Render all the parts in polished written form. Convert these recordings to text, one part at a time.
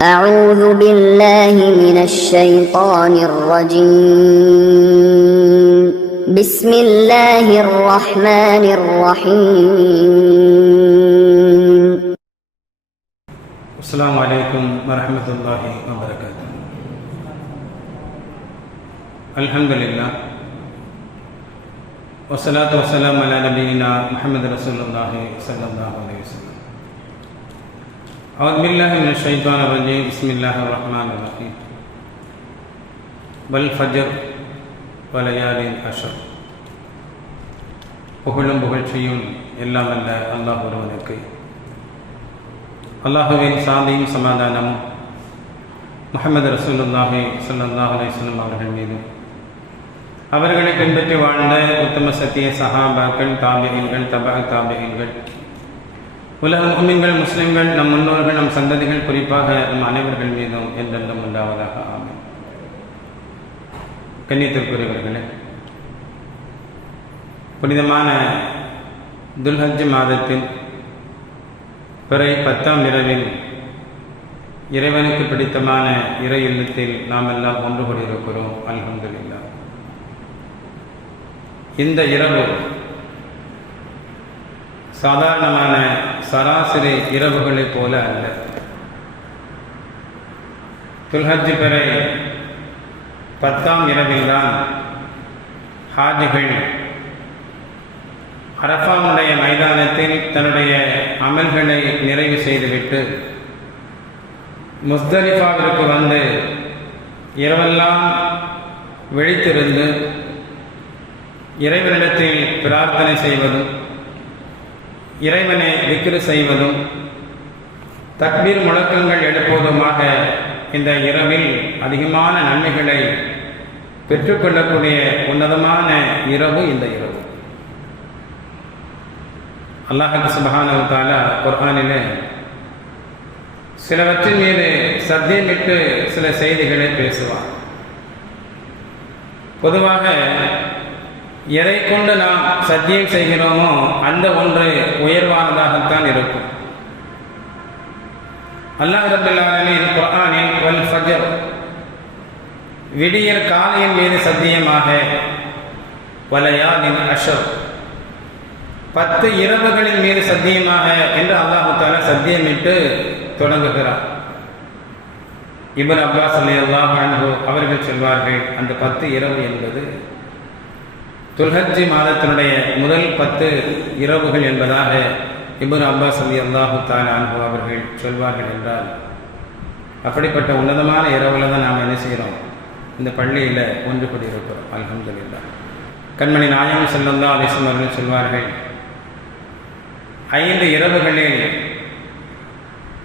أعوذ بالله من الشيطان الرجيم بسم الله الرحمن الرحيم السلام عليكم ورحمة الله وبركاته. الحمد لله والصلاة والسلام على نبينا محمد رسول الله صلى الله عليه وسلم. أعوذ بالله من الشيطان الرجيم بسم الله الرحمن الرحيم والفجر وليال عشر. புகழும் புகழ்ச்சியும் எல்லாம் அல்ல அல்லாஹ் ஒருவனுக்கு. அல்லாஹுவின் சாந்தியும் சமாதானமும் முஹம்மது ரசூலுல்லாஹி ஸல்லல்லாஹு அலைஹி வஸல்லம் அவர்கள் மீதும் அவர்களை பின்பற்றி வாழ்ந்த உத்தம சத்திய சஹாபாக்கள், தாபிஈன்கள், தபஅ தாபிஈன்கள், உலக முஃமின்கள், முஸ்லிம்கள், நம் முன்னோர்கள், நம் சந்ததிகள், குறிப்பாக நம் அனைவர்கள் மீதும் என்றென்றும் உண்டாவதாக. ஆமென். கண்ணியத்திற்குரியவர்களே, புனிதமான துல்ஹஜ் மாதத்தின் பிறை 10ஆம் இரவில் இறைவனுக்கு பிடித்தமான இறை இல்லத்தில் நாம் எல்லாம் ஒன்று கூடியிருக்கிறோம். அல்ஹம்துலில்லாஹ். இந்த இரவு சாதாரணமான சராசரி இரவுகளைப் போல அல்ல. துல்ஹஜ் பிறை 10ஆம் இரவில்தான் ஹாஜிகள் அரஃபாவுடைய மைதானத்தில் தன்னுடைய அமல்களை நிறைவு செய்துவிட்டு முஸ்தலிஃபாவிற்கு வந்து இரவெல்லாம் விழித்திருந்து இறைவனிடத்தில் பிரார்த்தனை செய்வதும், இறைவனை விக்ர் செய்வதும், தக்பீர் முழக்கங்கள் எழுப்புவதுமாக இந்த இரவில் அதிகமான நன்மைகளை பெற்றுக்கொள்ளக்கூடிய உன்னதமான இரவு இந்த இரவு. அல்லாஹ் சுப்ஹானஹு வ தஆலா குர்ஆனிலே சிலவற்றின் மீது சத்தியமிட்டு சில செய்திகளை பேசுவார். பொதுவாக எதை கொண்டு நாம் சத்தியம் செய்கிறோமோ அந்த ஒன்று உயர்வானதாகத்தான் இருக்கும். அல்லாஹ் ரப்பல் ஆலமீன் குர்ஆனில் வல் ஃபஜர், விடியற் காலையின் மீது சத்தியமாக, வலயாலின் அஷர், 10 இரவுகளின் மீது சத்தியமாக என்று அல்லாஹ் தஆலா சத்தியமிட்டு தொடங்குகிறார். இப்னு அப்பாஸ் ரலியல்லாஹு அன்ஹு அவர்கள் சொல்வார்கள், அந்த 10 இரவு என்பது துல்ஹஜ் மாதத்தினுடைய முதல் 10 இரவுகள் என்பதாக இப்னு அப்பாஸ் ரலியல்லாஹு தஆலா அன்ஹு அவர்கள் சொல்வார்கள். என்றால் அப்படிப்பட்ட உன்னதமான இரவுல தான் நாம் என்ன செய்கிறோம், இந்த பள்ளியில் ஒன்று கூடியிருக்கிறோம். அல்ஹம்துலில்லாஹ். கண்மணி நாயகம் ஸல்லல்லாஹு அலைஹி வஸல்லம் அவர்கள் சொல்வார்கள், 5 இரவுகளில்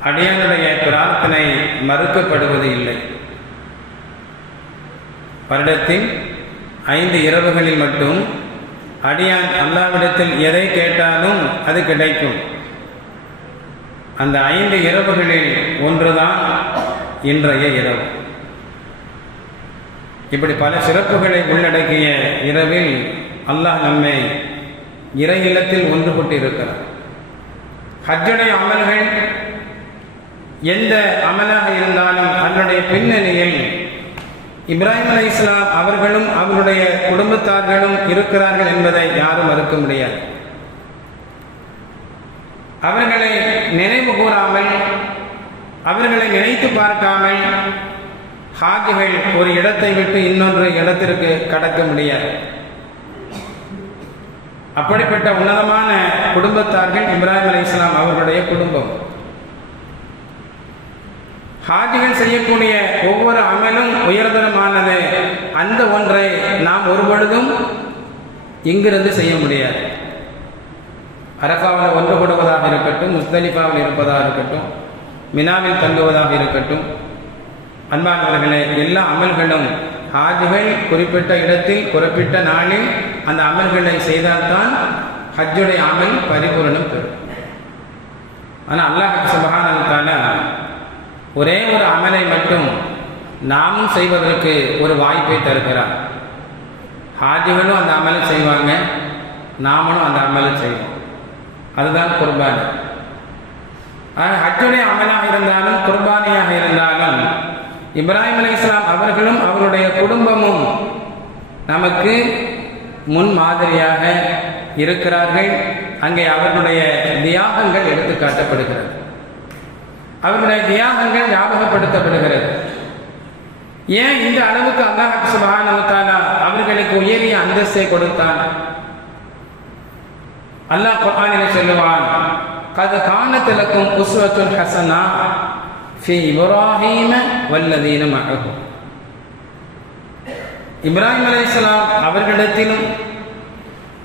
அடியானுடைய பிரார்த்தனை மறுக்கப்படுவது இல்லை. வருடத்தின் 5 இரவுகளில் மட்டும் அடியான் அல்லாஹ்விடத்தில் எதை கேட்டாலும் அது கிடைக்கும். அந்த 5 இரவுகளில் ஒன்றுதான் இன்றைய இரவு. இப்படி பல சிறப்புகளை உள்ளடக்கிய இரவில் அல்லாஹ் நம்மை இறை இல்லத்தில் ஒன்று கூட்டி இருக்கிறார். ஹஜ்ஜுடைய அமல்கள் எந்த அமலாக இருந்தாலும் அதனுடைய பின்னணியில் இப்ராஹிம் அலைஹிஸ்ஸலாம் அவர்களும் அவருடைய குடும்பத்தார்களும் இருக்கிறார்கள் என்பதை யாரும் மறுக்க முடியாது. அவர்களை நினைவு கூறாமல், அவர்களை நினைத்து பார்க்காமல் ஹாஜிகள் ஒரு இடத்தை விட்டு இன்னொன்று இடத்திற்கு கடக்க முடியாது. அப்படிப்பட்ட உன்னதமான குடும்பத்தார்கள் இப்ராஹிம் அலைஹிஸ்ஸலாம் அவர்களுடைய குடும்பம். ஹாஜிகள் செய்யக்கூடிய ஒவ்வொரு அமலும் உயர்தரமானது. அந்த ஒன்றை நாம் ஒருபொழுதும் இங்கிருந்து செய்ய முடியாது. அரஃபாவில் ஒன்று கூடுவதாக இருக்கட்டும், முஸ்தலிஃபாவில் இருப்பதாக இருக்கட்டும், மினாவில் தங்குவதாக இருக்கட்டும், அன்பானவர்களே, எல்லா அமல்களும் ஹாஜிகள் குறிப்பிட்ட இடத்தில் குறிப்பிட்ட நாளில் அந்த அமல்களை செய்தால்தான் ஹஜ்ஜுடைய அமல் பரிபூரணம் பெறும். ஆனால் அல்லாஹ் சுப்ஹானஹு வ தஆலா ஒரே ஒரு அமலை மட்டும் நாமும் செய்வதற்கு ஒரு வாய்ப்பை தருகிறார். ஹாஜிகளும் அந்த அமலை செய்வாங்க, நாமளும் அந்த அமலை செய்வோம். அதுதான் குர்பானி. ஹஜ்ஜுடைய அமலாக இருந்தாலும் குர்பானியாக இருந்தாலும் இப்ராஹிம் அலைஹிஸ்ஸலாம் அவர்களும் அவருடைய குடும்பமும் நமக்கு முன் மாதிரியாக இருக்கிறார்கள். அங்கே அவர்களுடைய தியாகங்கள் எடுத்து காட்டப்படுகிறது, அவர்களுடைய தியாகங்கள் ஞாபகப்படுத்தப்படுகிறது. ஏன் இந்த அளவுக்கு அல்லாஹ் சுப்ஹானஹு வ தஆலா அவர்களுக்கு உயரிய அந்தஸ்தை கொடுத்தான்? அல்லாஹ் குர்ஆனிலே சொல்லுவான், கத் கானத் லக்கும் உஸ்வத்துன் ஹஸனா ஃபீ இப்ராஹீம வல்லதீன மஅஹு. இப்ராஹிம் அலைஹிஸ்ஸலாம் அவர்களிடத்திலும்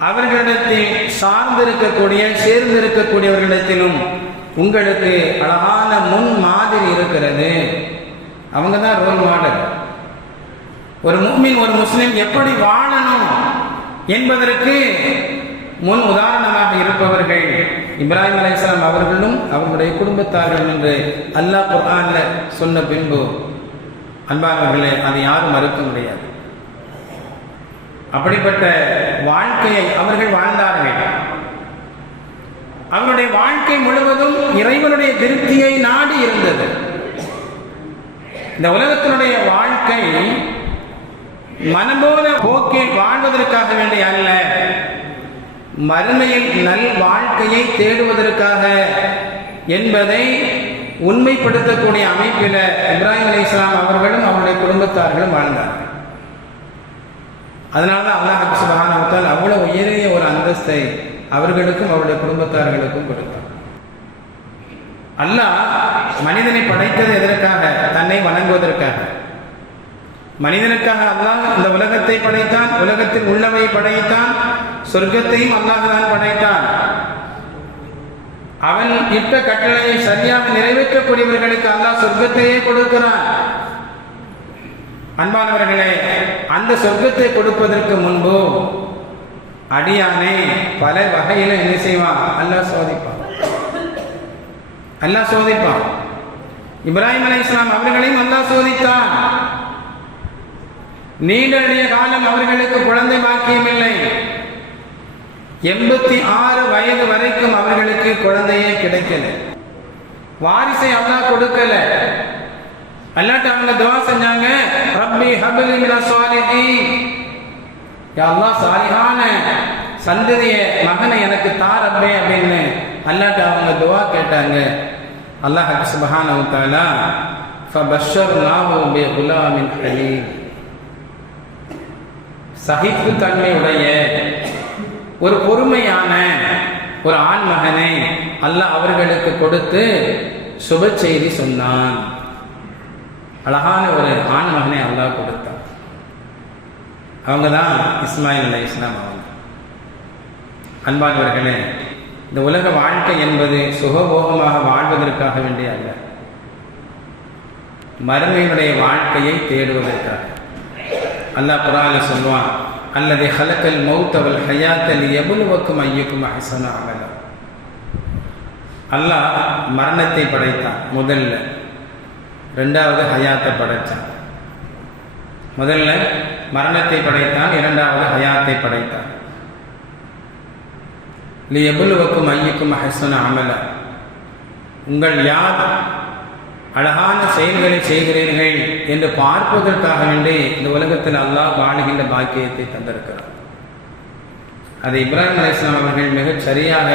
அவர்களிடத்தில் சார்ந்திருக்கக்கூடிய சேர்ந்திருக்கக்கூடியவர்களிடத்திலும் உங்களுக்கு அழகான முன் மாதிரி இருக்கிறது. அவங்க தான் ரோல் மாடல். ஒரு முஃமின், ஒரு முஸ்லிம் எப்படி வாழணும் என்பதற்கு முன் உதாரணமாக இருப்பவர்கள் இப்ராஹிம் அலைஹிஸ்ஸலாம் அவர்களும் அவர்களுடைய குடும்பத்தார்கள் என்று அல்லாஹ் குர்ஆன்ல சொன்ன பின்பு அன்பானவர்களே, அதை யாரும் மறுக்க முடியாது. அப்படிப்பட்ட வாழ்க்கையை அவர்கள் வாழ்ந்தார்கள். அவருடைய வாழ்க்கை முழுவதும் இறைவனுடைய திருப்தியை நாடி இருந்தது. இந்த உலகத்தினுடைய வாழ்க்கை மனபோல போக்கில் வாழ்வதற்காக வேண்டிய அல்ல, மறுமையில் நல் வாழ்க்கையை தேடுவதற்காக என்பதை உண்மைப்படுத்தக்கூடிய அமைப்பில் இப்ராஹிம் அலைஹிஸ்ஸலாம் அவர்களும் அவருடைய குடும்பத்தார்களும் வாழ்ந்தார்கள். அதனால்தான் அல்லாஹ் சுப்ஹானஹு வ தஆலா அவ்வளவு உயரிய ஒரு அந்தஸ்தை அவர்களுக்கும் அவருடைய குடும்பத்தார்களுக்கும் கொடுத்தார். அல்லாஹ் மனிதனை படைத்தது எதற்காக? தன்னை வணங்குவதற்காக. மனிதனுக்காக அல்லாஹ் இந்த உலகத்தை படைத்தான், உலகத்தில் உள்ளவை படைத்தான், சொர்க்கத்தையும் அல்லாஹ் தான் படைத்தான். அவன் இட்ட கட்டளையை சரியாக நிறைவேற்றக்கூடியவர்களுக்கு அல்லாஹ் சொர்க்கத்தையே கொடுக்கிறான். அன்பானவர்களே, அந்த சொர்க்கத்தை கொடுப்பதற்கு முன்பு அடியானை பல வகையில என்ன செய்வான்? அல்லாஹ் சோதிப்பான். அல்லாஹ் சோதிப்பான். இப்ராஹிம் அலைஹிஸ்ஸலாம் அவர்களையும் அல்லாஹ் சோதித்தான். நீண்ட நெடிய காலம் அவர்களுக்கு குழந்தை பாக்கியம் இல்லை. 86 வயது வரைக்கும் அவர்களுக்கு குழந்தையே கிடைக்கல. வாரிசை அல்லாஹ் கொடுக்கல. அல்லாஹ்ட்ட அவங்க துஆ செஞ்சாங்க, ரப்பி ஹப்லி மினஸ் ஸாலிஹீன், யா அல்லாஹ் சாலிஹான சந்ததிய மகனை எனக்கு தா ரப்பே அப்படின்னு அல்லாஹ்ட்ட அவங்க துஆ கேட்டாங்க. அல்லாஹ் சுப்ஹானஹு வ தஆலா ஃபபஷர்னாஹு பிகுலாமின் ஹலீம், சகிப்பு தன்மையுடைய ஒரு பொறுமையான ஒரு ஆண் மகனை அல்லாஹ் அவர்களுக்கு கொடுத்து சுப செய்தி சொன்னான். அழகான ஒரு ஆண் மகனை அல்லாஹ் கொடுத்தான். அவங்க தான் இஸ்மாயில் அலைஹிஸ்ஸலாம். அவங்க அன்பானவர்களே, இந்த உலக வாழ்க்கை என்பது சுகபோகமாக வாழ்வதற்காக வேண்டிய அல்ல, மறுமையினுடைய வாழ்க்கையை தேடுவதற்காக. அல்லாஹ் குர்ஆனில் சொல்வான், அல்லதி ஹலக்கல் மௌத வல் ஹயாத்த லியப்லுவக்கும் அய்யுக்கும் அஹ்ஸனு அமலா. அல்லாஹ் மரணத்தை படைத்தான் முதல்ல, ரெண்டாவது ஹயாத்தை படைத்தான். முதல்ல மரணத்தை படைத்தான், இரண்டாவது ஹயாத்தை படைத்தான். லியப்லுவக்கும் அய்யுக்கும் அஹ்ஸனு அமலா, உங்கள் யார் அழகான செயல்களை செய்கிறீர்கள் என்று பார்ப்பதற்காக வேண்டி இந்த உலகத்தில் அல்லாஹ் வாழுகின்ற பாக்கியத்தை தந்திருக்கிறார். அதை இப்ராஹிம் அலைஹிஸ்ஸலாம் அவர்கள் மிகச் சரியாக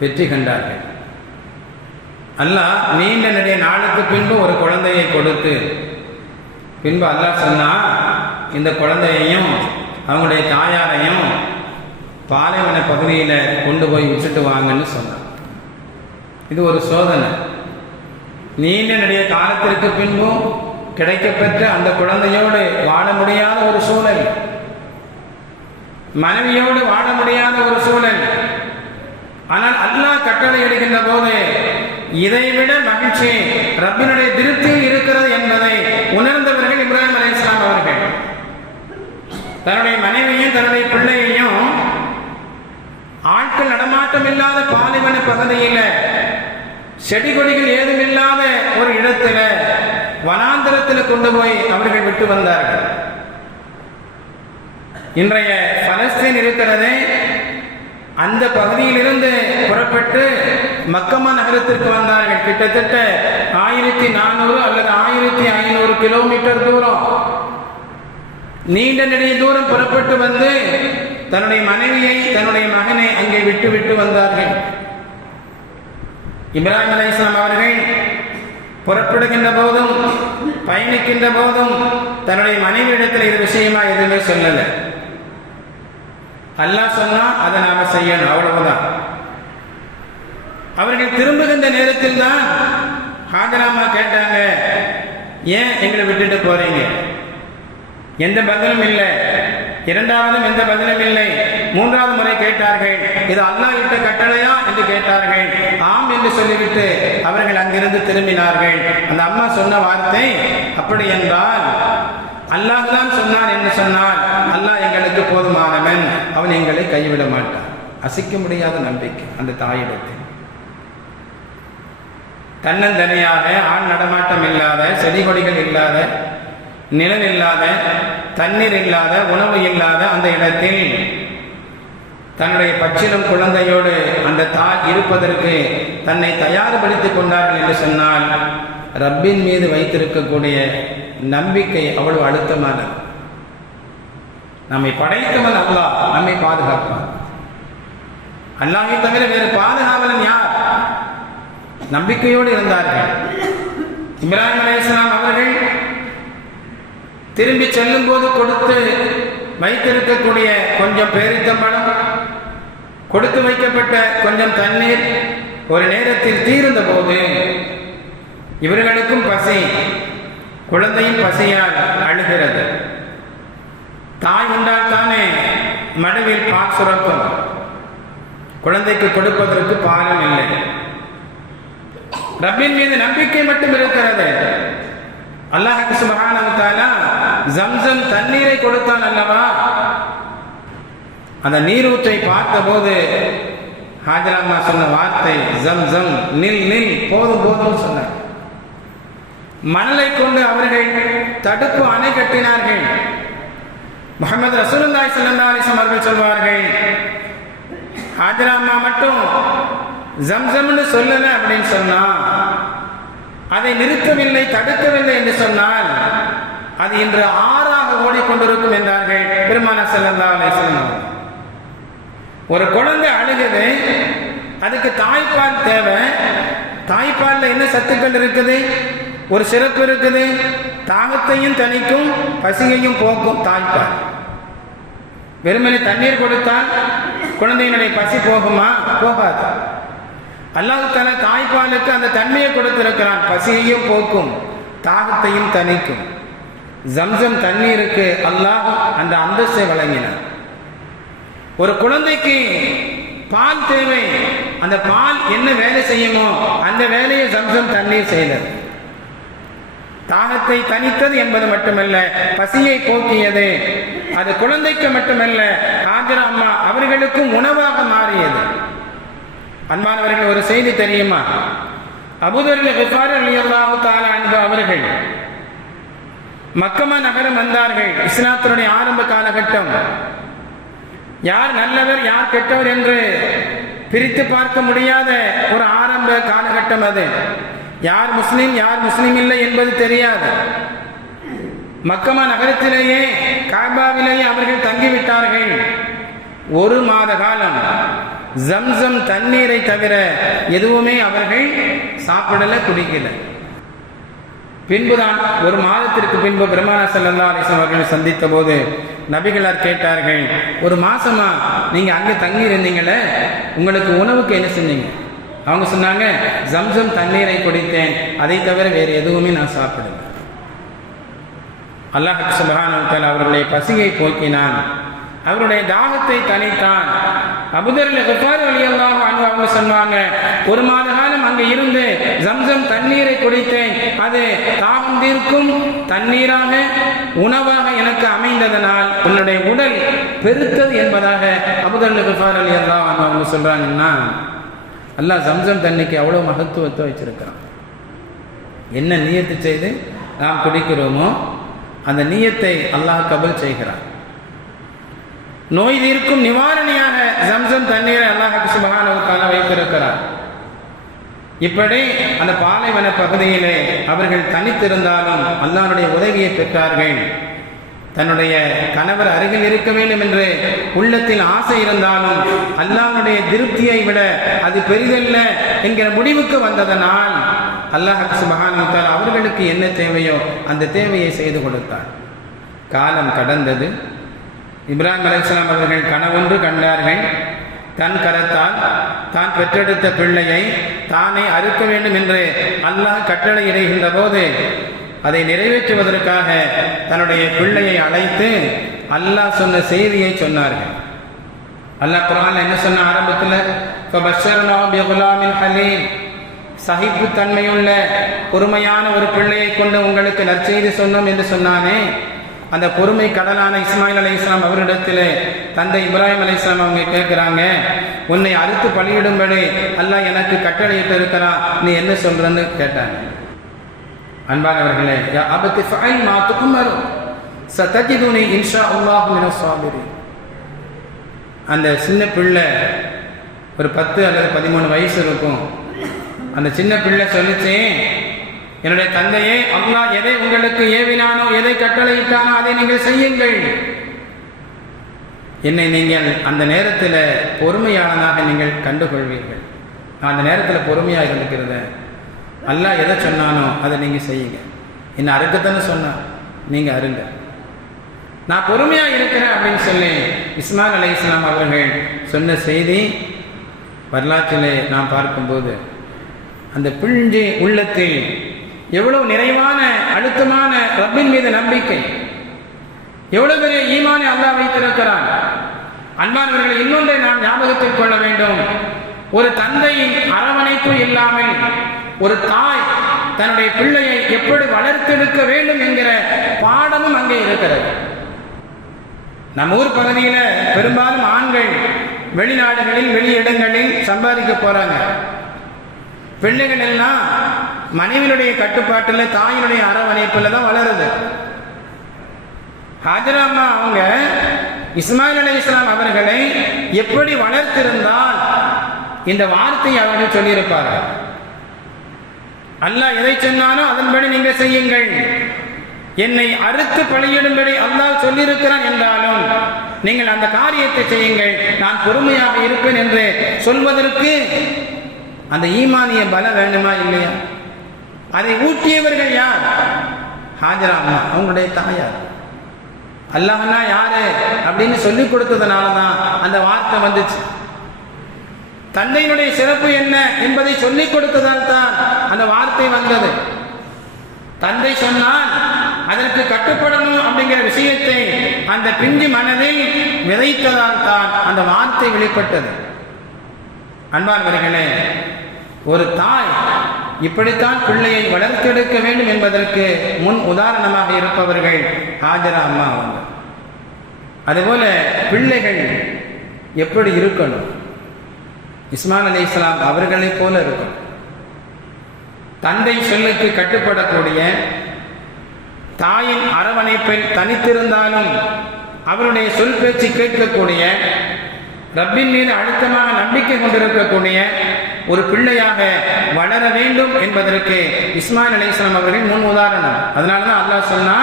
வெற்றி கண்டார்கள். அல்லாஹ் நீண்ட நெடிய நாளுக்கு பின்பு ஒரு குழந்தையை கொடுத்து பின்பு அல்லாஹ் சொன்னா, இந்த குழந்தையையும் அவங்களுடைய தாயாரையும் பாலைவன பகுதியில் கொண்டு போய் விட்டுட்டு வாங்கன்னு சொன்னார். இது ஒரு சோதனை. நீண்ட நெடிய காலத்திற்கு பின்பும் கிடைக்கப்பெற்ற அந்த குழந்தையோடு வாழ முடியாத ஒரு சூழல், மனைவியோடு வாழ முடியாத ஒரு சூழல். ஆனால் அல்லாஹ் கட்டளை எடுக்கின்ற போது இதைவிட மகிழ்ச்சி ரப்பினுடைய திருப்தி இருக்கிறது என்பதை உணர்ந்தவர்கள் இப்ராஹிம் அலைஹிஸ்ஸலாம் அவர்கள். தன்னுடைய மனைவியும் தன்னுடைய பிள்ளையையும் ஆட்கள் நடமாட்டம் இல்லாத பாலைவன பகுதியில், செடி கொடிகள் ஏதும் இல்லாத ஒரு இடத்துல, வனாந்தரத்தில் கொண்டு போய் அவர்கள் விட்டு வந்தார்கள். இன்றைய பலஸ்தீன் இருக்கிறதே, அந்த பகுதியிலிருந்து புறப்பட்டு மக்கமா நகரத்திற்கு வந்தார்கள். கிட்டத்தட்ட 1400 அல்லது கிலோமீட்டர் தூரம், நீண்ட நெடிய தூரம் புறப்பட்டு வந்து தன்னுடைய மனைவியை, தன்னுடைய மகனை அங்கே விட்டு வந்தார்கள். இப்ராஹிம் அலைஹிஸ்ஸலாம் அவர்கள் புறப்படுகின்ற போதும் பயணிக்கின்ற போதும் தன்னுடைய மனைவியிடத்தில் இது விஷயமா எதுவுமே சொல்லலை. அல்லாஹ் சொன்னா அதை நாம செய்யணும், அவ்வளவுதான். அவர்கள் திரும்புகின்ற நேரத்தில் தான் ஹாஜராமா கேட்டாங்க, ஏன் எங்களை விட்டுட்டு போறீங்க? எந்த பதிலும் இல்லை. இரண்டாவதும் எந்த பதிலும் இல்லை. மூன்றாவது முறை கேட்டார்கள், இது அல்லாஹ் இட்ட கட்டளையா என்று கேட்டார்கள். ஆம் என்று சொல்லிவிட்டு அவர்கள் அங்கிருந்து திரும்பினார்கள். அந்த அம்மா சொன்ன வார்த்தை, அப்படி என்றால் அல்லாஹ் தான் சொன்னான் என்று சொன்னால் அல்லாஹ் எங்களுக்கு போதுமானவன், அவன் எங்களை கைவிட மாட்டான். அசைக்க முடியாத நம்பிக்கை அந்த தாயிடத்தில். தன்னந்தனியாக ஆண் நடமாட்டம் இல்லாத, செடி கொடிகள் இல்லாத, நிழல் இல்லாத, தண்ணீர் இல்லாத, உணவு இல்லாத அந்த இடத்தில் தன்னுடைய பச்சிலும் குழந்தையோடு அந்த தாய் இருப்பதற்கு தன்னை தயார்படுத்திக் கொண்டார்கள் என்று சொன்னால் ரப்பின் மீது வைத்திருக்கக்கூடிய நம்பிக்கை அவ்வளவு அழுத்தமானது. நம்மை படைத்தவன் அல்லாஹ், நம்மை பாதுகாப்பான். அல்லாஹை தவிர வேறு பாதுகாவலன் யார்? நம்பிக்கையோடு இருந்தார்கள். இப்ராஹிம் அலைஹிஸ்ஸலாம் அவர்கள் திரும்பி செல்லும் போது கொடுத்து வைத்திருக்கக்கூடிய கொஞ்சம் பேரித்தம்பழம், கொடுத்து வைக்கப்பட்ட கொஞ்சம் தண்ணீர் ஒரு நேரத்தில் தீர்ந்த போது இவர்களுக்கும் பசி, குழந்தையும் பசியால் அழுகிறது. தாய் உண்டால் தானே மடுவில் பால் சுரக்கும். குழந்தைக்கு கொடுப்பதற்கு பாலும் இல்லை. ரப்பின் மீது நம்பிக்கை மட்டும் இருக்கிறது. அல்லாஹ் சுப்ஹானஹு வ தஆலா ஜம்சம் தண்ணீரை கொடுத்தான் அல்லவா? அந்த நீரூற்றை பார்த்தபோது ஹாஜரம்மா சொன்ன வார்த்தை ஜம்சம், நில் நில், போதும் போதும் சொன்னார். மணலை கொண்டு அவர்கள் தடுப்பு அணை கட்டினார்கள். முஹம்மது ரசூலுல்லாஹி ஸல்லல்லாஹு அலைஹி வஸல்லம் அவர்கள் சொல்வார்கள், ஹாஜரம்மா மட்டும் ஜம்சம்னு சொல்லல அப்படின்னு சொன்னா, அதை நிறுத்தவில்லை, தடுக்கவில்லை என்று சொன்னால் அது இன்று ஆறாக ஓடிக்கொண்டிருக்கும் என்றார்கள் பெருமானார் ஸல்லல்லாஹு அலைஹி வஸல்லம். ஒரு குழந்தை அழுகுது, அதுக்கு தாய்ப்பால் தேவை. தாய்ப்பால்ல என்ன சத்துக்கள் இருக்குது? ஒரு சிறப்பு இருக்குது. தாகத்தையும் தணிக்கும், பசியையும் போக்கும் தாய்ப்பால். வெறுமனே தண்ணீர் கொடுத்தால் குழந்தையினுடைய பசி போகுமா? போகாது. அல்லாஹ் தஆலா தாய்ப்பாலுக்கு அந்த தன்மையை கொடுத்திருக்கிறான். பசியையும் போக்கும், தாகத்தையும் தணிக்கும். ஜம்சம் தண்ணீருக்கு அல்லாஹ் அந்த அந்தஸ்தை வழங்கினான். ஒரு குழந்தைக்கு பால் தேவை. அந்த பால் என்ன வேலை செய்யுமோ அந்த வேலையை ஜம்சம் தண்ணீர் செய்தது. தாகத்தை தணித்தது என்பது மட்டுமல்ல, பசியை போக்கியது. அது குழந்தைக்கு மட்டுமல்ல, ஹாஜரா அம்மா அவர்களுக்கும் உணவாக மாறியது. அன்பானவர்கள், ஒரு செய்தி தெரியுமா? அபூதர் கிஃபாரி ரலியல்லாஹு தஆலா அன்ஹு அவர்கள் மக்கமா நகரம் வந்தார்கள். இஸ்லாத்தினுடைய ஆரம்ப காலகட்டம். யார் நல்லவர் யார் கெட்டவர் என்று பிரித்து பார்க்க முடியாத ஒரு ஆரம்ப காலகட்டம் அது. யார் முஸ்லிம் யார் முஸ்லிம் இல்லை என்பது தெரியாது. மக்கமா நகரத்திலேயே காபாவிலேயே அவர்கள் தங்கிவிட்டார்கள். ஒரு மாத காலம் ஜம்சம் தண்ணீரை தவிர எதுவுமே அவர்கள் சாப்பிடல, குடிக்கல. பின்புதான் ஒரு மாதத்திற்கு பின்பு பெருமானார் ஸல்லல்லாஹு அலைஹி வஸல்லம் அவர்களை சந்தித்த போது நபிகளார் கேட்டார்கள், ஒரு மாசமா நீங்க அங்கே தங்கி இருந்தீங்களே, உங்களுக்கு உணவுக்கு என்ன செஞ்சீங்க? அவங்க சொன்னாங்க, ஜம்சம் தண்ணீரை குடித்தேன், அதை தவிர வேறு எதுவுமே நான் சாப்பிடல. அல்லாஹ் சுப்ஹானஹு வ தஆலா அவர்களுடைய பசியை போக்கினான், அவருடைய தாகத்தை தணித்தான். அபூதர் கிஃபாரி ரலியல்லாஹு அன்ஹு அவங்க சொன்னாங்க, ஒரு மாத காலம் அங்கே இருந்து ஜம்சம் தண்ணீரை குடித்தேன், அது தாகம் தீர்க்கும் தண்ணீராக உணவாக எனக்கு அமைந்ததனால் உன்னுடைய உடல் பெருத்தது என்பதாக அபூதர் கிஃபாரி ரலியல்லாஹு அன்ஹு அவங்க சொல்றாங்கன்னா, அல்லாஹ் ஜம்சம் தண்ணிக்கு அவ்வளவு மகத்துவத்தை வச்சிருக்கிறான். என்ன நியத்து செய்து நாம் குடிக்கிறோமோ அந்த நியத்தை அல்லாஹ் கபூல் செய்கிறான். நோய் தீர்க்கும் நிவாரணியாக ஜம்சம் தண்ணீரை அல்லாஹ் சுப்ஹானஹு வ தஆலா வைத்திருக்கிறார். இப்படி அந்த பாலைவன பகுதியிலே அவர்கள் தனித்திருந்தாலும் அல்லாஹ்வுடைய உதவியை பெற்றார்கள். தன்னுடைய கணவர் அருகில் இருக்க வேண்டும் என்று உள்ளத்தில் ஆசை இருந்தாலும் அல்லாஹ்வுடைய திருப்தியை விட அது பெரிதல்ல என்கிற முடிவுக்கு வந்ததனால் அல்லாஹ் சுப்ஹானஹு வ தஆலா அவர்களுக்கு என்ன தேவையோ அந்த தேவையை செய்து கொடுத்தார். காலம் கடந்தது. இப்ராஹிம் அலைஹிஸ்ஸலாம் அவர்கள் கனவொன்று கண்டார்கள். தன் கரத்தால் தான் பெற்றெடுத்த பிள்ளையை தானே அறுக்க வேண்டும் என்று அல்லாஹ் கட்டளை இடுகின்ற போது அதை நிறைவேற்றுவதற்காக தன்னுடைய பிள்ளையை அழைத்து அல்லாஹ் சொன்ன செய்தியை சொன்னார்கள். அல்லாஹ் குர்ஆன்ல என்ன சொன்ன ஆரம்பத்தில், ஃபபஷர்னாஹு பிகுலாமின் ஹலீம், சகிப்பு தன்மையுள்ள பொறுமையான ஒரு பிள்ளையை கொண்டு உங்களுக்கு நற்செய்தி சொன்னோம் என்று சொன்னானே, அந்த பொறுமை கடலான இஸ்மாயில் அலைஹிஸ்ஸலாம் அவரிடத்திலே தந்தை இப்ராஹிம் அலைஹிஸ்ஸலாம் அவங்க கேட்குறாங்க, உன்னை அறுத்து பலியிடும்படி அல்லாஹ் எனக்கு கட்டளையிட்டு இருக்கிறான், நீ என்ன சொல்றன்னு கேட்டாங்க. அன்பானவர்களே, யா அபதி ஃபஅல் மா துக்மரு சதஜிதுனி இன்ஷா அல்லாஹ் மினஸ் சாபிரீன். அந்த சின்ன பிள்ளை ஒரு 10 அல்லது 13 வயசு இருக்கும். அந்த சின்ன பிள்ளை சொல்லிச்சு, என்னுடைய தந்தையே, அல்லாஹ் எதை உங்களுக்கு ஏவினானோ எதை கட்டளையிட்டானோ அதை நீங்கள் செய்யுங்கள். என்னை நீங்கள் அந்த நேரத்தில் பொறுமையாளனாக நீங்கள் கண்டுகொள்வீர்கள். நான் அந்த நேரத்தில் பொறுமையாக இருந்துக்கிறத, அல்லாஹ் எதை சொன்னானோ அதை நீங்கள் செய்யுங்க. என்ன அறுக்கத்தானே சொன்னான், நீங்கள் அருங்க, நான் பொறுமையாக இருக்கிறேன் அப்படின்னு சொல்லி இஸ்மாயில் அலைஹிஸ்ஸலாம் அவர்கள் சொன்ன செய்தி வரலாற்றிலே நாம் பார்க்கும்போது அந்த பிஞ்சு உள்ளத்தில் எவ்வளவு நிறைவான அழுத்தமான ரப்பின் மீது நம்பிக்கை, எவ்வளவு பெரிய ஈமானை அல்லாஹ் வைத்திருக்கிறான். அன்பானவர்களை, இன்னொன்றை நாம் ஞாபகத்தில் கொள்ள வேண்டும். ஒரு தந்தையின் அரவணைப்பு இல்லாமல் ஒரு தாய் தன்னுடைய பிள்ளையை எப்படி வளர்த்தெடுக்க வேண்டும் என்கிற பாடமும் அங்கே இருக்கிறது. நம்ம ஊர் பகுதியில் பெரும்பாலும் ஆண்கள் வெளிநாடுகளில் வெளியிடங்களில் சம்பாதிக்க போறாங்க. பிள்ளைகள் எல்லாம் மனைவியுடைய கட்டுப்பாட்டில் தாயினுடைய அரவணைப்பில் தான் வளருது. ஹாஜரா அம்மா அவங்க இஸ்மாயில் அலைஹிஸ்ஸலாம் அவர்களை எப்படி வளர்த்திருந்தால் இந்த வார்த்தையை அவர்கள் சொல்லியிருப்பார்கள். அல்லாஹ் எதை சொன்னானோ அதன்படி நீங்கள் செய்யுங்கள், என்னை அறுத்து பலியிடும்படி அல்லாஹ் சொல்லியிருக்கிறான் என்றாலும் நீங்கள் அந்த காரியத்தை செய்யுங்கள், நான் பொறுமையாக இருப்பேன் என்று சொல்வதற்கு அந்த ஈமானிய பலம் வேண்டுமா இல்லையா? அதை ஊட்டியவர்கள் யார்? ஹாஜரா அம்மா, அவங்களுடைய தாயார். அல்லாஹ்னா யாரு அப்படின்னு சொல்லி கொடுத்ததுனால தான் அந்த வார்த்தை வந்துச்சு. தந்தையினுடைய சிறப்பு என்ன என்பதை சொல்லிக் கொடுத்ததால் தான் அந்த வார்த்தை வந்தது. தந்தை சொன்னால் அதற்கு கட்டுப்படணும் அப்படிங்கிற விஷயத்தை அந்த பிஞ்சு மனதில் விதைத்ததால் தான் அந்த வார்த்தை வெளிப்பட்டது. அன்பானவர்களே, ஒரு தாய் இப்படித்தான் பிள்ளையை வளர்த்தெடுக்க வேண்டும் என்பதற்கு முன் உதாரணமாக இருப்பவர்கள் ஹாஜரா அம்மா அவங்க. அதுபோல பிள்ளைகள் எப்படி இருக்கணும்? இஸ்மாயில் அலைஹிஸ்ஸலாம் அவர்களைப் போல இருக்கணும். தந்தை சொல்லுக்கு கட்டுப்படக்கூடிய, தாயின் அரவணைப்பில் தனித்திருந்தாலும் அவருடைய சொல் பேச்சு கேட்கக்கூடிய, ரப்பின் மீது அழுத்தமாக நம்பிக்கை கொண்டிருக்கக்கூடிய ஒரு பிள்ளையாக வளர வேண்டும் என்பதற்கு இஸ்மாயில் அலைஹிஸ்ஸலாம் அவர்கள் முன் உதாரணம். அதனாலதான் அல்லாஹ் சொன்னா,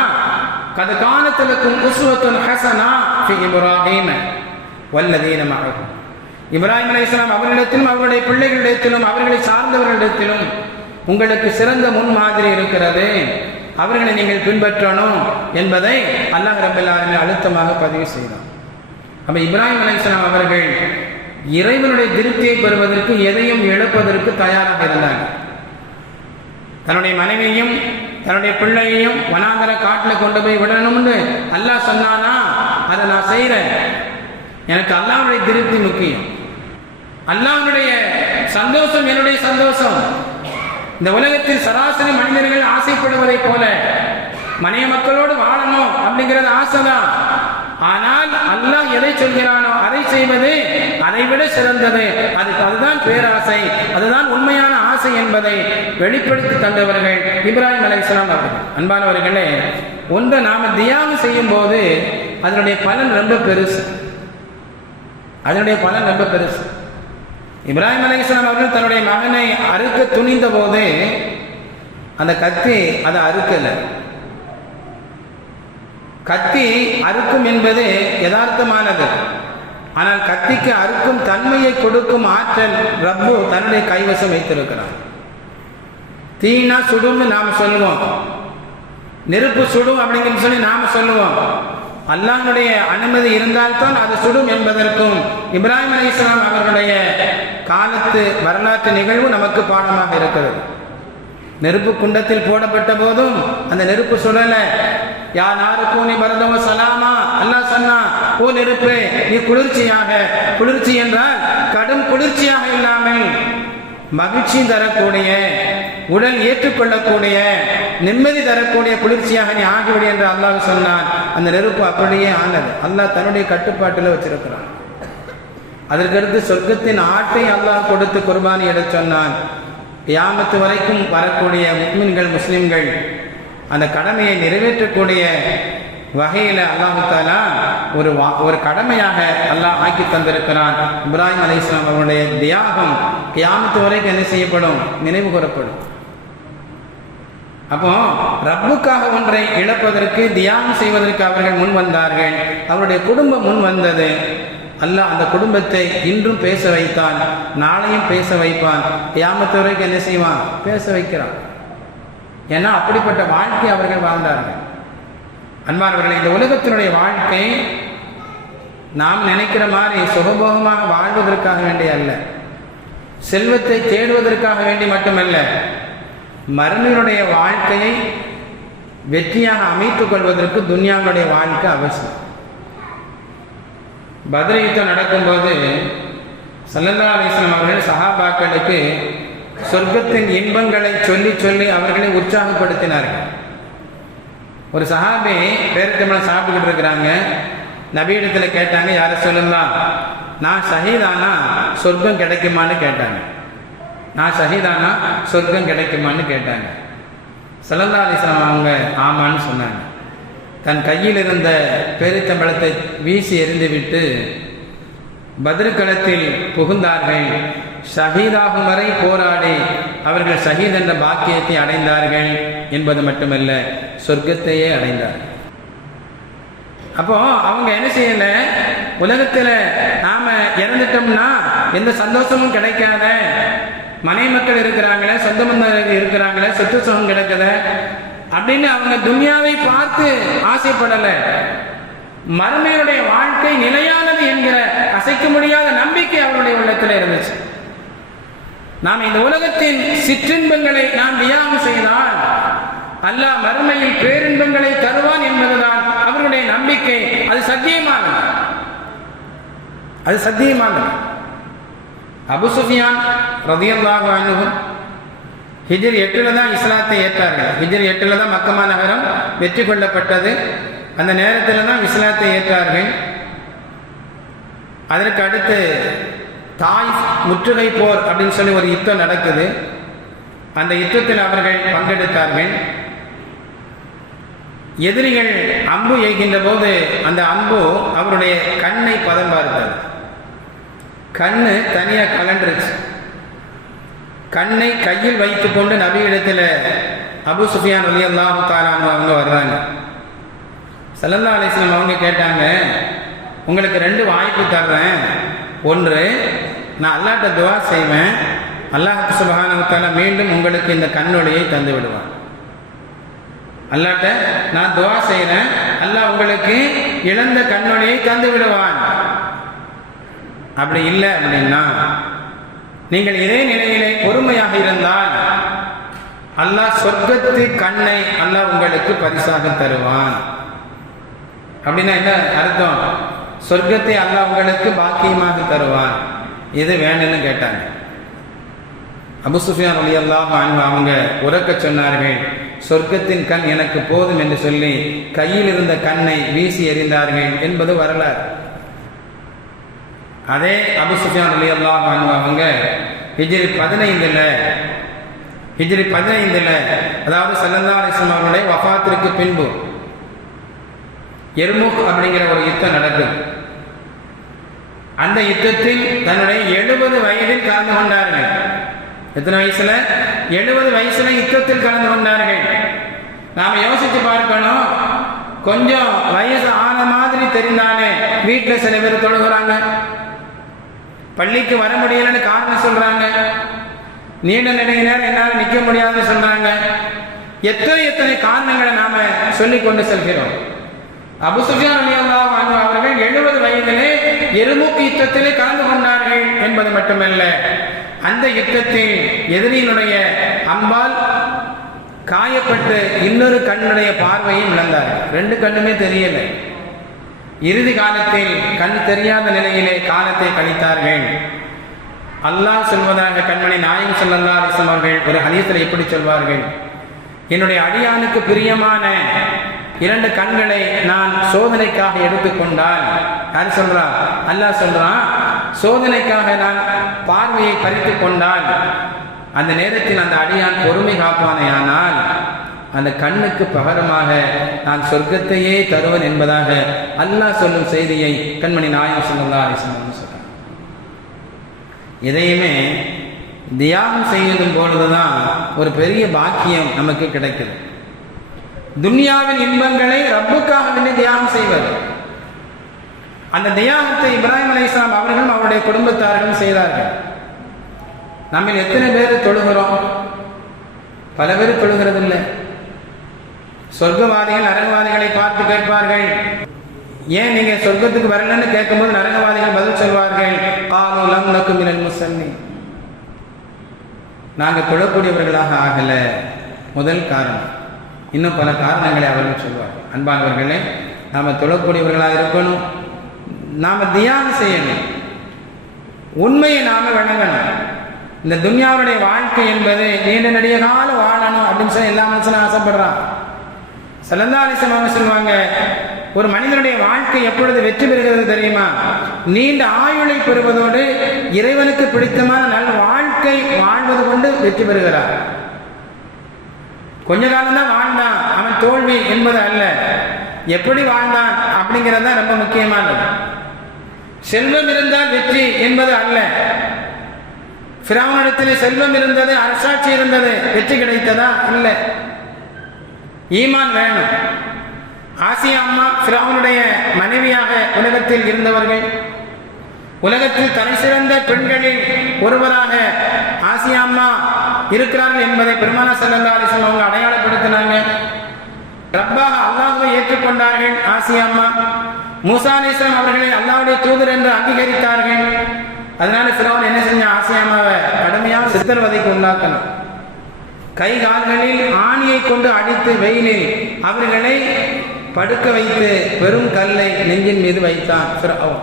கத் கானத் லக்கும் உஸ்வத்துன் ஹஸனா ஃபி இப்ராஹீம வல்லதீன மஅஹு. இப்ராஹிம் அலைஹிஸ்ஸலாம் அவர்களிடத்திலும் அவருடைய பிள்ளைகளிடத்திலும் அவர்களை சார்ந்தவர்களிடத்திலும் உங்களுக்கு சிறந்த முன்மாதிரி இருக்கிறது, அவர்களை நீங்கள் பின்பற்றணும் என்பதை அல்லாஹ் ரப்பல் ஆலமீன் அழுத்தமாக பதிவு செய்தார். அப்ப இப்ராஹிம் அலைஹிஸ்ஸலாம் அவர்கள் இறைவனுடைய திருப்தியை பெறுவதற்கு எதையும் இழப்பதற்கு தயாராக இருந்தாங்க. தன்னுடைய மனைவியையும் தன்னுடைய பிள்ளையையும் வனாந்தர காட்டில் கொண்டு போய் விடணும்னு அல்லாஹ் சொன்னானா, அதை நான் செய்கிறேன். எனக்கு அல்லாஹ்வுடைய திருப்தி முக்கியம், அல்லாஹ்வுடைய சந்தோஷம் என்னுடைய சந்தோஷம். இந்த உலகத்தில் சராசரி மனிதர்கள் ஆசைப்படுவதை போல மனைய மக்களோடு வாழணும் அப்படிங்கிறது ஆசைதான். ஆனால் அல்லாஹ் எதை சொல்கிறானோ அதை செய்வது அதை விட சிறந்தது. அதுதான் பேராசை, அதுதான் உண்மையான ஆசை என்பதை வெளிப்படுத்தி தந்தவர்கள் இப்ராஹிம் அலைஹிஸ்ஸலாம் அவர்கள். அன்பானவர்களே, ஒன்றை நாம தியாகம் செய்யும் போது அதனுடைய பலன் ரொம்ப பெருசு. அதனுடைய பலன் ரொம்ப பெருசு. இப்ராஹிம் அலைஹிஸ்ஸலாம் அவர்கள் தன்னுடைய மகனை அறுக்க துணிந்த போது அந்த கத்தி அதை அறுக்கலை. கத்தி அறுக்கும் என்பது யதார்த்தமானது. ஆனால் கத்திக்கு அறுக்கும் தன்மையை கொடுக்கும் ஆற்றல் ரப்பு தன்னுடைய கைவசம் வைத்திருக்கிறார். தீனா சுடும்னு நாம் சொல்லுவோம், நெருப்பு சுடும் அப்படிங்கிற சொல்லி நாம் சொல்லுவோம். அல்லாஹ்வுடைய அனுமதி இருந்தால்தான் அது சுடும் என்பதற்கும் இப்ராஹிம் அலைஹிஸ்ஸலாம் அவர்களுடைய காலத்து வரலாற்று நிகழ்வு நமக்கு பாடமாக இருக்கிறது. நெருப்பு குண்டத்தில் போடப்பட்ட போதும் அந்த நெருப்பு சுடல. யா நாருக்கூனி பரதவ சலாமா, அல்லாஹ் சொன்னா, ஓ நெருப்பு நீ குளிர்ச்சியாக, குளிர்ச்சி என்றால் கடும் குளிர்ச்சியாக இல்லாமல் மகிழ்ச்சி தரக்கூடிய, உடல் ஏற்றுக்கொள்ளக்கூடிய, நிம்மதி தரக்கூடிய குளிர்ச்சியாக நீ ஆகிவிடு என்று அல்லாஹ் சொன்னான். அந்த நெருப்பு அப்படியே ஆனது. அல்லாஹ் தன்னுடைய கட்டுப்பாட்டில் வச்சிருக்கிறான். அதற்கடுத்து சொர்க்கத்தின் ஆட்டை அல்லாஹ் கொடுத்து குர்பானி எட சொன்னான். கியாமத்து வரைக்கும் வரக்கூடிய முஃமின்கள், முஸ்லிம்கள் அந்த கடமையை நிறைவேற்றக்கூடிய வகையில் அல்லாஹ் தஆலா ஒரு கடமையாக அல்லாஹ் ஆக்கி தந்திருக்கிறான். இப்ராஹிம் அலைஹிஸ்ஸலாம் அவருடைய தியாகம் கியாமத்து வரைக்கும் என்ன செய்யப்படும்? நினைவு கூறப்படும். அப்போ ரப்புக்காக ஒன்றை இழப்பதற்கு, தியாகம் செய்வதற்கு அவர்கள் முன் வந்தார்கள். அவருடைய குடும்பம் முன் வந்தது. அல்லாஹ் அந்த குடும்பத்தை இன்றும் பேச வைத்தான், நாளையும் பேச வைப்பான். கியாமத்து வரைக்கும் என்ன செய்வான்? பேச வைக்கிறான். ஏன்னா அப்படிப்பட்ட வாழ்க்கை அவர்கள் வாழ்ந்தார்கள். அன்பானவர்கள், இந்த உலகத்தினுடைய வாழ்க்கை நாம் நினைக்கிற மாதிரி சுகபோகமாக வாழ்வதற்காக வேண்டிய அல்ல, செல்வத்தை தேடுவதற்காக வேண்டி மட்டுமல்ல, மறுமையினுடைய வாழ்க்கையை வெற்றியாக அமைத்துக் கொள்வதற்கு துன்யாவுடைய வாழ்க்கை அவசியம். பத்ர் யுத்தம் நடக்கும்போது ஸல்லல்லாஹு அலைஹி வஸல்லம் அவர்கள் சஹாபாக்களுக்கு சொர்க்கத்தின் இன்பங்களை சொல்லி சொல்லி அவர்களை உற்சாகப்படுத்தினார்கள். ஒரு சஹாபி பேரிச்சம்பழம் சாப்பிட்டுக்கிட்டு இருக்கிறாங்க. நபியிடத்தில் கேட்டாங்க, யார சொல்லலாம், நான் ஷஹீதானா சொர்க்கம் கிடைக்குமான்னு கேட்டாங்க. நான் ஷஹீதானா சொர்க்கம் கிடைக்குமான்னு கேட்டாங்க. ஸல்லல்லாஹு அலைஹி வஸல்லம் அவங்க ஆமான்னு சொன்னாங்க. தன் கையில் இருந்த பேரிச்சம்பழத்தை வீசி எறிந்துவிட்டு பத்ருக்களத்தில் புகுந்தார்கள். ஷஹீதாகும் வரை போராடி அவர்கள் ஷஹீத் என்ற பாக்கியத்தை அடைந்தார்கள் என்பது மட்டுமல்ல, சொர்க்கத்தையே அடைந்தார்கள். அப்போ அவங்க என்ன செய்யல, உலகத்தில் நாம இறந்துட்டோம்னா எந்த சந்தோஷமும் கிடைக்காத, மனை மக்கள் இருக்கிறாங்களே, சொந்த பந்தங்கள் இருக்கிறாங்களே, சொத்து சுகம் கிடைக்கல அப்படின்னு அவங்க துன்யாவை பார்த்து ஆசைப்படலை. மறுமையுடைய வாழ்க்கை நிலையானது என்கிற அசைக்க முடியாத நம்பிக்கை அவருடைய உள்ளத்தில் இருந்துச்சு. நாம் இந்த உலகத்தின் சிற்றின்பங்களை நாம் தியாகம் செய்தால் அல்லாஹ் மறுமையில் பேரின்பங்களை தருவான் என்பதுதான் அவருடைய நம்பிக்கை. அது சத்தியமானது, அது சத்தியமானது. அபு சுஃபியான் ரலியல்லாஹு அன்ஹு ஹிஜ்ரி 8 தான் இஸ்லாத்தை ஏற்றார்கள். ஹிஜ்ரி 8 தான் மக்கமா நகரம் வெற்றி கொள்ளப்பட்டது. அந்த நேரத்தில் தான் இஸ்லாத்தை ஏற்றார்கள். அதற்கு அடுத்து தாயிஃப் முற்றுகை போர் அப்படின்னு சொல்லி ஒரு யுத்தம் நடக்குது. அந்த யுத்தத்தில் அவர்கள் பங்கெடுத்தார்கள். எதிரிகள் அம்பு எய்கின்ற போது அந்த அம்பு அவருடைய கண்ணை பதம் பார்த்தார். கண்ணு தனியாக கலண்டுருச்சு. கண்ணை கையில் வைத்து கொண்டு நபியிடத்தில் அபு சுஃபியான் ரலியல்லாஹு தஆலா அன்ஹு அவங்க வர்றாங்க. ஸல்லல்லாஹு அலைஹி வஸல்லம் அவங்க கேட்டாங்க, உங்களுக்கு 2 வாய்ப்பு தர்றேன். ஒன்று, நான் அல்லாஹ்ட்ட துவா செய்வேன், அல்லாஹ் சுப்ஹானஹு வ தஆலா மீண்டும் உங்களுக்கு இந்த கண்ணொளியை தந்து விடுவான். அல்லாஹ்ட்ட நான் துவா செய்கிறேன், அல்லாஹ் உங்களுக்கு இழந்த கண்ணொளியை தந்து விடுவான். அப்படி இல்லை அப்படின்னா, நீங்கள் இதே நிலையிலே பொறுமையாக இருந்தால் அல்லாஹ் சொர்க்கத்து கண்ணை அல்லாஹ் உங்களுக்கு பரிசாக தருவான். அப்படின்னா என்ன அர்த்தம்? சொர்க்கத்தை அல்லாஹ் உங்களுக்கு பாக்கியமாக தருவான். இது வேணும்னு கேட்டாங்க. அபு சுஃபியான் ரலியல்லாஹு அன்ஹு அவங்க உரக்க சொன்னார்கள், சொர்க்கத்தின் கண் எனக்கு போதும் என்று சொல்லி கையில் இருந்த கண்ணை வீசி எறிந்தார்கள் என்பது வரலாறு. அதே அபு சுஃபியான் ரலியல்லாஹு அன்ஹு அவங்க ஹிஜ்ரி 15 அதாவது ஸல்லல்லாஹு அலைஹி வஸல்லம் அவருடைய வஃபாத்திற்கு பின்பு எர்முக் அப்படிங்கிற ஒரு யுத்தம் நடக்குது. அந்த யுத்தத்தில் தன்னுடைய 70 வயதில் கலந்து கொண்டார்கள். எத்தனை வயசுல? 70 வயசுல யுத்தத்தில் கலந்து கொண்டார்கள். நாம யோசிச்சு பார்க்கணும். கொஞ்சம் வயசு ஆன மாதிரி தெரிந்தாலே வீட்டில் சில பேர் தொழுகிறாங்க, பள்ளிக்கு வர முடியலன்னு காரணம் சொல்றாங்க, நீண்ட நேரம் என்னால் நிற்க முடியாதுன்னு சொல்றாங்க. எத்தனை காரணங்களை நாம சொல்லிக் கொண்டு செல்கிறோம். அபூ சுஃபியான் ரலியல்லாஹு அன்ஹு அவர்கள் 70 வயதிலே எருமுக் யுத்தத்திலே கலந்து கொண்டார்கள் என்பது மட்டுமல்ல, அந்த யுத்தத்தில் எதிரியினுடைய அம்பால் காயப்பட்டு இன்னொரு கண்ணுடைய பார்வையும் இழந்தார்கள். 2 கண்ணுமே தெரியலை. இறுதி காலத்தில் கண் தெரியாத நிலையிலே காலத்தை கழித்தார்கள். அல்லாஹ் சொல்வதாக கண்மணி நாயகம் ஸல்லல்லாஹு அலைஹி வஸல்லம் அவர்கள் ஒரு ஹதீஸில் எப்படி சொல்வார்கள், என்னுடைய அடியானுக்கு பிரியமான 2 கண்களை நான் சோதனைக்காக எடுத்துக்கொண்டால், யார் சொல்றா? அல்லாஹ் சொல்றான், சோதனைக்காக நான் பார்வையை பறித்து கொண்டால் அந்த நேரத்தில் அந்த அடியான் பொறுமை காப்பானேயானால் அந்த கண்ணுக்கு பகரமாக நான் சொர்க்கத்தையே தருவன் என்பதாக அல்லாஹ் சொல்லும் செய்தியை கண்மணி நாயகம் ஸல்லல்லாஹு அலைஹி வஸல்லம் சொல்றாங்க. இதையுமே தியாகம் செய்வதும் பொழுதுதான் ஒரு பெரிய பாக்கியம் நமக்கு கிடைக்குது. துன்யாவின் இன்பங்களை ரப்புக்காக வேண்டி தியாகம் செய்வது. அந்த தியாகத்தை இப்ராஹிம் அலைஹிஸ்ஸலாம் அவர்களும் அவருடைய குடும்பத்தார்களும் செய்தார்கள். நம்ம எத்தனை பேர் தொழுகிறோம்? பல பேர் தொழுகிறதில்லை. சொர்க்கவாதிகள் நரகவாதிகளை பார்த்து கேட்பார்கள், ஏன் நீங்க சொர்க்கத்துக்கு வரலன்னு கேட்கும்போது நரகவாதிகள் பதில் சொல்வார்கள், காலு லம் நகு மினல் முஸல்லீன், நாங்கள் தொழக்கூடியவர்களாக ஆகல. முதல் காரணம். இன்னும் பல காரணங்களை அவர்கள் சொல்வார்கள். அன்பானவர்களே, நாம் தொழக்கூடியவர்களாக இருக்கணும், நாம் தியானம் செய்யணும், உண்மையை நாம வழங்கணும். இந்த துன்யாவுடைய வாழ்க்கை என்பது நீண்ட நெடிய காலம் வாழணும் அப்படின்னு சொல்லி எல்லா மனுஷனும் ஆசைப்படுறான். ஸல்லல்லாஹு அலைஹி வஸல்லம் சொல்லுவாங்க, ஒரு மனிதனுடைய வாழ்க்கை எப்பொழுது வெற்றி பெறுகிறது தெரியுமா? நீண்ட ஆயுளை பெறுவதோடு இறைவனுக்கு பிடித்தமான நல்ல வாழ்க்கை வாழ்வது கொண்டு வெற்றி பெறுகிறார். கொஞ்ச காலம் தான் வாழ்ந்தான், அவன் தோல்வி என்பது அல்ல, எப்படி வாழ்ந்தான் அப்படிங்கிறது தான் ரொம்ப முக்கியமானது. செல்வம் இருந்தால் வெற்றி என்பது அல்ல. ஃபிரௌனிடத்தில் செல்வம் இருந்தது, அரசாட்சி இருந்தது, வெற்றி கிடைத்ததா? இல்லை. ஈமான் வேணும். ஆசியா அம்மா ஃபிரௌனுடைய மனைவியாக உலகத்தில் இருந்தவர்கள். உலகத்தில் தலை சிறந்த பெண்களில் ஒருவராக ஆசியா அம்மா இருக்கிறார்கள் என்பதை பெருமானார் ஸல்லல்லாஹு அலைஹி வஸல்லம் அவங்க அடையாளப்படுத்தினாங்க. ரப்பாக அல்லாஹ்வை ஏற்றுக்கொண்டார்கள் ஆசியா அம்மா. மூசா அலைஹிஸ்ஸலாம் அவர்களை அல்லாஹ்வுடைய தூதர் என்று அங்கீகரித்தார்கள். அதனால ஃபிரௌன் என்ன செஞ்ச? ஆசியா அம்மாவை கடுமையான சித்திரவதைக்கு உள்ளாக்கணும். கை கால்களில் ஆணியை கொண்டு அடித்து வெயிலில் அவர்களை படுக்க வைத்து பெரும் கல்லை நெஞ்சின் மீது வைத்தான் ஃபிரௌன்.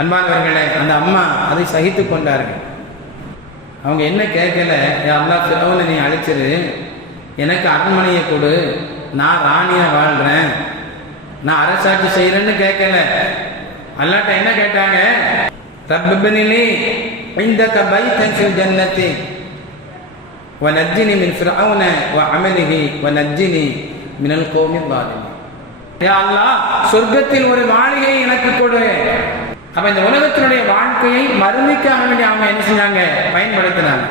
அன்பானவர்களே, அந்த அம்மா அதை சகித்து கொண்டார்கள். அவங்க என்ன கேட்கல, அல்லாஹ் ஃபிரௌனை நீ அழிச்சிரு, எனக்கு அரண்மனையை கொடு, நான் ராணியா வாழ்றேன், நான் அரசாட்சி செய்யறேன்னு கேட்கல. அல்லாஹ்ட்ட என்ன கேட்டாங்க? ரப்பிப்னிலி இந்தக பைத்தன் ஃபில் ஜன்னத்தி வநஜ்ஜினி மின் ஃபிரௌன வஅமலிஹி வநஜ்ஜினி மினல் கௌமில் ஸாலிமீன். யா அல்லாஹ், சொர்க்கத்தில் ஒரு மாளிகையை எனக்கு கொடு. அப்ப இந்த உலகத்தினுடைய வாழ்க்கையை மறுமைக்காக வேண்டி அவங்க என்ன செஞ்சாங்க? பயன்படுத்தினாங்க.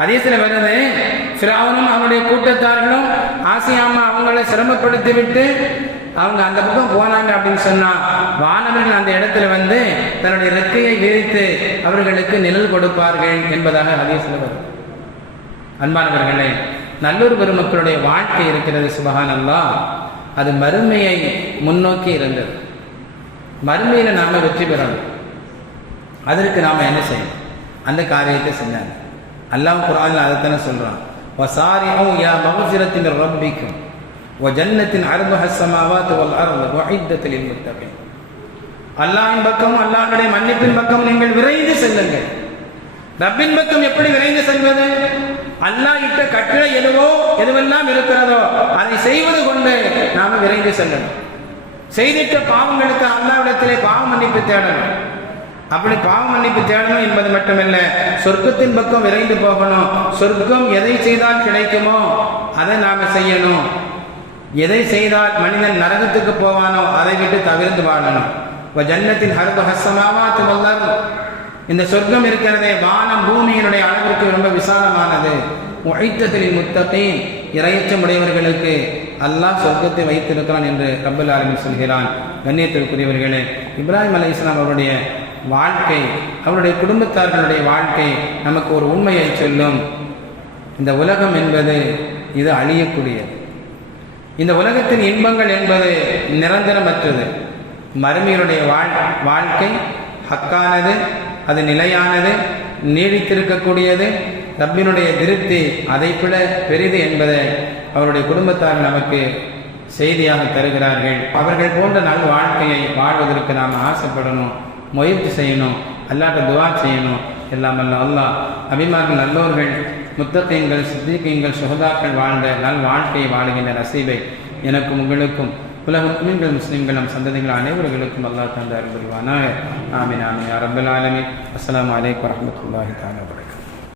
ஹதீஸ்ல வருது, ஃபிரௌனும் அவனுடைய கூட்டத்தார்களும் ஆசியா அம்மா அவங்களை சிரமப்படுத்தி விட்டு அவங்க அந்த பக்கம் போனாங்க அப்படின்னு சொன்னா, வானவர்கள் அந்த இடத்துல வந்து தன்னுடைய ரெக்கையை விரித்து அவர்களுக்கு நிழல் கொடுப்பார்கள் என்பதாக ஹதீஸ்ல வருது. அன்பானவர்களே, நல்லூர் பெருமக்களுடைய வாழ்க்கை இருக்கிறது, சுப்ஹானல்லாஹ், அது மறுமையை முன்னோக்கி இருந்தது. மறுமையில நாம வெற்றி பெறணும். அதற்கு நாம என்ன செய்யணும்? அந்த காரியத்தை செஞ்சாங்க. அல்லாஹ் குர்ஆன்ல அதைத்தானே சொல்றான், வசாரிஉ யா மக்ஃபிரத்தின் மின் ரப்பிக்கும் வ ஜன்னத்தின் அர்துஹா ஸமாவாத்து வல் அர்து உஇத்தத் லில் முத்தகீன். அல்லாஹ்வின் பக்கம், அல்லாஹ்வுடைய மன்னிப்பின் பக்கம் நீங்கள் விரைந்து செல்லுங்கள். ரப்பின் பக்கம் எப்படி விரைந்து செல்வது? அல்லாஹ் இட்ட கட்டளை எதுவெல்லாம் இருக்கிறதோ அதை செய்வது கொண்டு நாம விரைந்து செல்லணும். செய்திட்ட பாவங்களுக்கு அல்லாஹ்விடத்திலே பாவ மன்னிப்பு தேடணும். அப்படி பாவ மன்னிப்பு தேடணும் என்பது மட்டுமல்ல, சொர்க்கத்தின் பக்கம் விரைந்து போகணும். சொர்க்கம் எதை செய்தால் கிடைக்குமோ அதை நாம செய்யணும். எதை செய்தால் மனிதன் நரகத்துக்கு போவானோ அதை விட்டு தவிர்த்து வாழணும். ஜன்னத்தின் ஹர்பு ஹஸ்ஸமாவாத்து வல் அர்த், இந்த சொர்க்கம் இருக்கிறதே வானம் பூமியினுடைய அளவிற்கு ரொம்ப விசாலமானது. உஹைத்தத்தில் முத்தகீன், இறையச்சம் உடையவர்களுக்கு அல்லாஹ் சொர்க்கத்தை வைத்திருக்கிறான் என்று ரப்பல் ஆலமீன் சொல்கிறான். கண்ணியத்திற்குரியவர்களே, இப்ராஹிம் அலைஹிஸ்ஸலாம் அவருடைய வாழ்க்கை, அவருடைய குடும்பத்தார்களுடைய வாழ்க்கை நமக்கு ஒரு உண்மையை சொல்லும். இந்த உலகம் என்பது இது அழியக்கூடியது. இந்த உலகத்தின் இன்பங்கள் என்பது நிரந்தரமற்றது. மறுமையினுடைய வாழ்க்கை ஹக்கானது, அது நிலையானது, நீடித்திருக்கக்கூடியது. ரப்பினுடைய திருப்தி அதைவிட பெரிது என்பதை அவருடைய குடும்பத்தார் நமக்கு செய்தியாக தருகிறார்கள். அவர்கள் போன்ற நல் வாழ்க்கையை வாழ்வதற்கு நாம் ஆசைப்படணும், முயற்சி செய்யணும், அல்லாஹ்ட்ட துஆ செய்யணும். எல்லாம் அல்ல அல்லாஹ் அபிமார்கள், நல்லோர்கள், முத்தகீன்கள், சித்தீகீன்கள், சுஹதாக்கள் வாழ்ந்த நல் வாழ்க்கையை வாழுகின்ற நசீபை எனக்கும் உங்களுக்கும் உலக முஸ்லிம்கள், முஸ்லிம்கள், நம் சந்ததிகள் அனைவர்களுக்கும் அல்லாஹ் தந்த அருள் புரிவானாக. ஆமீன் ஆமீன் யா ரப்பல் ஆலமீன். அஸ்ஸலாமு அலைக்கும் வரஹ்மத்துல்லாஹி தஆலா.